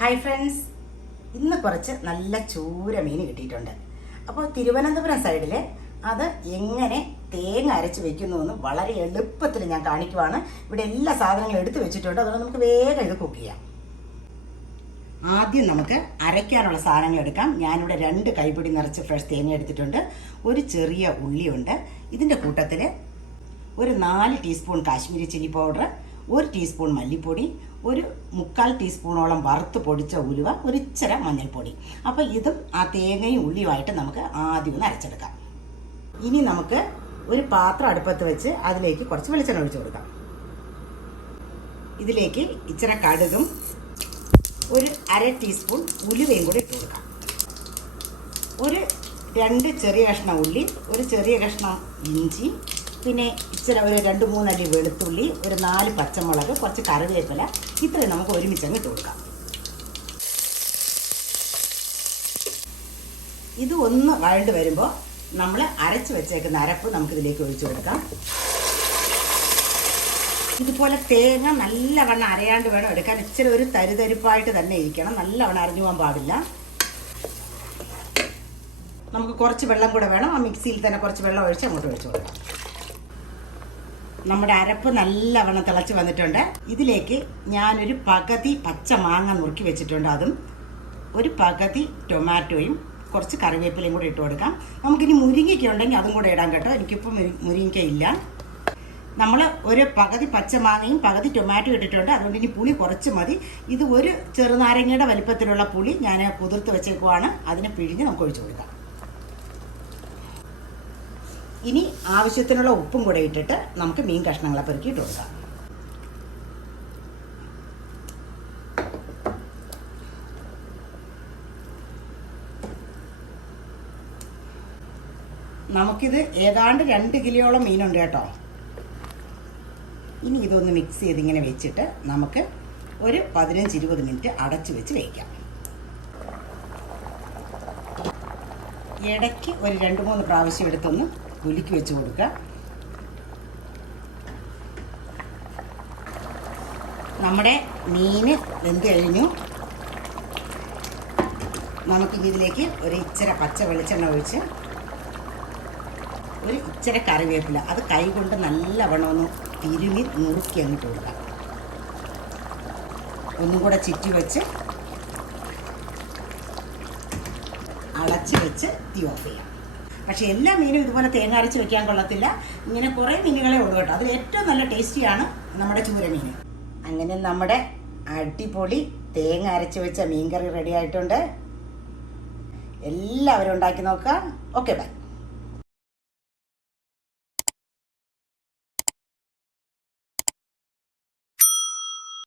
Hi friends ഇന്ന് കുറച്ച് നല്ല ചൂര മീൻ കിട്ടിയിട്ടുണ്ട്. അപ്പോൾ തിരുവനന്തപുരം സൈഡിൽ അത് എങ്ങനെ തേങ്ങ അരച്ച് വെക്കുന്നുവെന്ന് വളരെ എളുപ്പത്തിൽ ഞാൻ കാണിക്കുവാണ്. ഇവിടെ എല്ലാ സാധനങ്ങളും എടുത്തു വെച്ചിട്ടുണ്ട്. അതുകൊണ്ട് നമുക്ക് വേഗം ഇത് കുക്ക് ചെയ്യാം. ആദ്യം നമുക്ക് അരയ്ക്കാനുള്ള സാധനങ്ങൾ എടുക്കാം. ഞാനിവിടെ രണ്ട് കൈപ്പിടി നിറച്ച് ഫ്രഷ് തേങ്ങ എടുത്തിട്ടുണ്ട്. ഒരു ചെറിയ ഉള്ളിയുണ്ട്. ഇതിന്റെ കൂട്ടത്തിൽ ഒരു നാല് ടീസ്പൂൺ കാശ്മീരി ചില്ലി പൗഡർ ഒരു ടീസ്പൂൺ മല്ലിപ്പൊടി ഒരു മുക്കാൽ ടീസ്പൂണോളം വറുത്ത് പൊടിച്ച ഉലുവ ഒരു ഇച്ചിര മഞ്ഞൾപ്പൊടി. അപ്പോൾ ഇതും ആ തേങ്ങയും ഉള്ളിയുമായിട്ട് നമുക്ക് ആദ്യം ഒന്ന് അരച്ചെടുക്കാം. ഇനി നമുക്ക് ഒരു പാത്രം അടുപ്പത്ത് വെച്ച് അതിലേക്ക് കുറച്ച് വെളിച്ചെണ്ണ ഒഴിച്ചു കൊടുക്കാം. ഇതിലേക്ക് ഇച്ചിരി കടുകും ഒരു അര ടീസ്പൂൺ ഉലുവയും കൂടി ഇട്ട് കൊടുക്കാം. ഒരു രണ്ട് ചെറിയ കഷ്ണം ഉള്ളി ഒരു ചെറിയ കഷ്ണം ഇഞ്ചി പിന്നെ ഇച്ചിരി ഒരു രണ്ട് മൂന്നടി വെളുത്തുള്ളി ഒരു നാല് പച്ചമുളക് കുറച്ച് കറിവേപ്പില. ഇത്രയും നമുക്ക് ഒരുമിച്ചങ്ങ് ഇട്ട് കൊടുക്കാം. ഇത് ഒന്ന് വഴണ്ട് വരുമ്പോൾ നമ്മൾ അരച്ച് വെച്ചേക്കുന്ന അരപ്പ് നമുക്കിതിലേക്ക് ഒഴിച്ചു കൊടുക്കാം. ഇതുപോലെ തേങ്ങ നല്ലവണ്ണം അരയാണ്ട് വേണം എടുക്കാൻ. ഇച്ചിരി ഒരു തരിതരിപ്പായിട്ട് തന്നെ ഇരിക്കണം. നല്ലവണ്ണം അരഞ്ഞു പോകാൻ പാടില്ല. നമുക്ക് കുറച്ച് വെള്ളം കൂടെ വേണം. ആ മിക്സിയിൽ തന്നെ കുറച്ച് വെള്ളം ഒഴിച്ച് അങ്ങോട്ട് ഒഴിച്ചു കൊടുക്കാം. നമ്മുടെ അരപ്പ് നല്ലവണ്ണം തിളച്ച് വന്നിട്ടുണ്ട്. ഇതിലേക്ക് ഞാനൊരു പകുതി പച്ച മാങ്ങ നുറുക്കി വെച്ചിട്ടുണ്ട് അതും ഒരു പകുതി ടൊമാറ്റോയും കുറച്ച് കറിവേപ്പിലയും കൂടെ ഇട്ട് കൊടുക്കാം. നമുക്കിനി മുരിങ്ങയ്ക്ക ഉണ്ടെങ്കിൽ അതും കൂടെ ഇടാൻ കേട്ടോ. എനിക്കിപ്പോൾ മുരിങ്ങയ്ക്ക ഇല്ല. നമ്മൾ ഒരു പകുതി പച്ചമാങ്ങയും പകുതി ടൊമാറ്റോ ഇട്ടിട്ടുണ്ട്. അതുകൊണ്ട് ഇനി പുളി കുറച്ച് മതി. ഇത് ഒരു ചെറുനാരങ്ങയുടെ വലിപ്പത്തിലുള്ള പുളി ഞാൻ കുതിർത്ത് വെച്ചേക്കുവാണ്. അതിനെ പിഴിഞ്ഞ് നമുക്ക് ഒഴിച്ചു കൊടുക്കാം. ഇനി ആവശ്യത്തിനുള്ള ഉപ്പും കൂടെ ഇട്ടിട്ട് നമുക്ക് മീൻ കഷ്ണങ്ങളെ പെറുക്കി ഇട്ട് കൊടുക്കാം. നമുക്കിത് ഏതാണ്ട് രണ്ട് കിലോയോളം മീനുണ്ട് കേട്ടോ. ഇനി ഇതൊന്ന് മിക്സ് ചെയ്ത് ഇങ്ങനെ വെച്ചിട്ട് നമുക്ക് ഒരു പതിനഞ്ച് ഇരുപത് മിനിറ്റ് അടച്ചു വെച്ച് വേവിക്കാം. ഇടയ്ക്ക് ഒരു രണ്ട് മൂന്ന് പ്രാവശ്യം എടുത്തൊന്ന് കുലുക്കി വെച്ച് കൊടുക്കുക. നമ്മുടെ മീന് വെന്ത് കഴിഞ്ഞു. നമുക്കിനി ഇതിലേക്ക് ഒരു ഇച്ചിര പച്ച വെളിച്ചെണ്ണ ഒഴിച്ച് ഒരു ഇച്ചിര കറിവേപ്പില. അത് കൈ കൊണ്ട് നല്ലവണ്ണം ഒന്ന് തിരുമി നുറുക്കി അങ്ങോട്ട് കൊടുക്കാം ഒന്നും കൂടെ ചുറ്റി വെച്ച് അടച്ച് വെച്ച് തീ ഓഫ് ചെയ്യാം. പക്ഷേ എല്ലാ മീനും ഇതുപോലെ തേങ്ങ അരച്ച് വെക്കാൻ കൊള്ളത്തില്ല. ഇങ്ങനെ കുറേ മീനുകളെ ഉള്ളൂ കേട്ടോ. അതിൽ ഏറ്റവും നല്ല ടേസ്റ്റിയാണ് നമ്മുടെ ചൂരമീൻ അങ്ങനെ നമ്മുടെ അടിപൊളി തേങ്ങ അരച്ച് വെച്ച മീൻകറി റെഡി ആയിട്ടുണ്ട്. എല്ലാവരും ഉണ്ടാക്കി നോക്കാം. Okay bye.